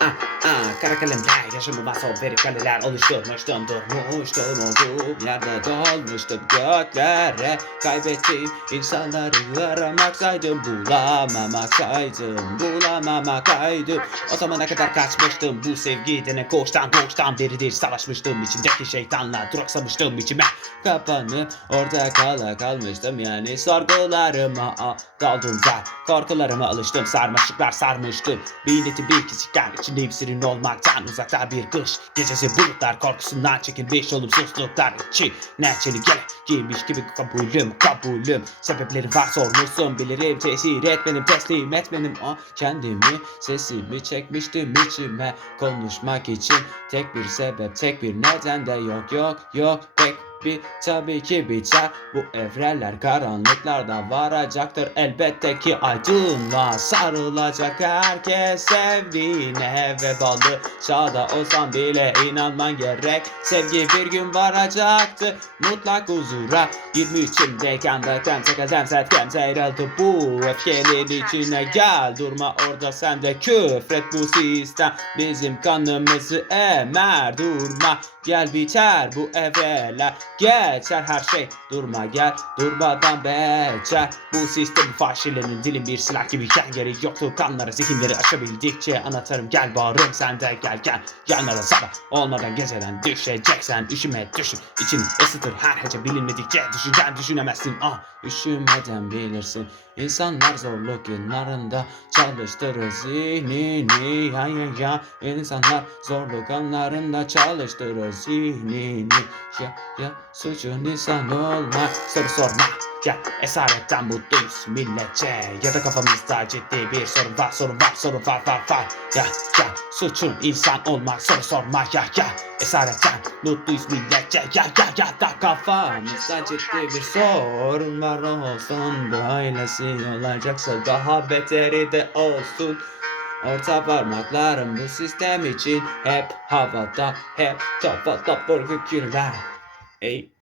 ah ah Kara kalemler yaşamıma son verip kaleler oluşturmuştum Durmuştum. Olduğum yerde dolmuştum göklere. Kaybettiğim insanları aramaksaydım Bulamamaksaydım Bulamamaksaydım. O zamana kadar kaçmıştım bu sevgiden Koğuştan doğuştan beridir savaşmıştım. İçimdeki şeytanla duraksamıştım içime. Kapanıp orada kala kalmıştım yani sorgularıma ah, daldım da Korkularıma alıştım. Sarmaşıklar sarmıştım. Beyneti bir kisikken içindeyim serin olmaktan uzakta bir kış. Gecesi bulutlar korkusundan çekilmiş olumsuzluklar içi Neçeli gele giymiş gibi kabulüm kabulüm. Sebepleri var sormuşsun bilirim. Tesir etmedim teslim etmedim. O Kendimi sesimi çekmiştim içime. Konuşmak için Tek bir sebep tek bir neden de yok yok yok. Pek bir tabii ki biter Bu evreler karanlıklarda varacaktır. Elbette ki aydınlığa sarılacak herkes sevdiğine ve ballı. Çağda olsan bile inanman gerek Sevgi bir gün varacaktı. Mutlak huzura 23'imdeyken de temse temset temseyreldi bu öfkenin içine. Gel durma orada sen de küfret bu sistem. Bizim kanımızı emer durma. Gel biter bu evreler geçer her şey. Durma gel. Durmadan beter bu sistem fahşilerin dilin bir silah gibiyken geri yoktu. Kanları zihinleri aşabildikçe anlatarım gel bağırım sen de gel gel. Yanlara sabah olmadan geceden düşeceksen üşüme düşün. İçin ısıtır her hece bilinmedikçe düşüncen düşünemezsin. Ah üşümeden bilirsin İnsanlar zorluk günlerinde çalıştırır zihnini. Ya ya ya İnsanlar zorluk anlarında çalıştırır zihnini. Ya ya suçun insan olmak soru sorma ya esaretten mutluyuz milletçe. Ya da kafamızda ciddi bir sorun var sorun var sorun var var var. Ya ya suçun insan olmak soru sorma ya ya Esaretten mutluyuz milletçe ya ya ya da kafamızda ciddi bir sorun var olsun Böylesi olacaksa daha beteri de olsun. Orta parmaklarım bu sistem için. Hep havada hep topal topal hükürler Ey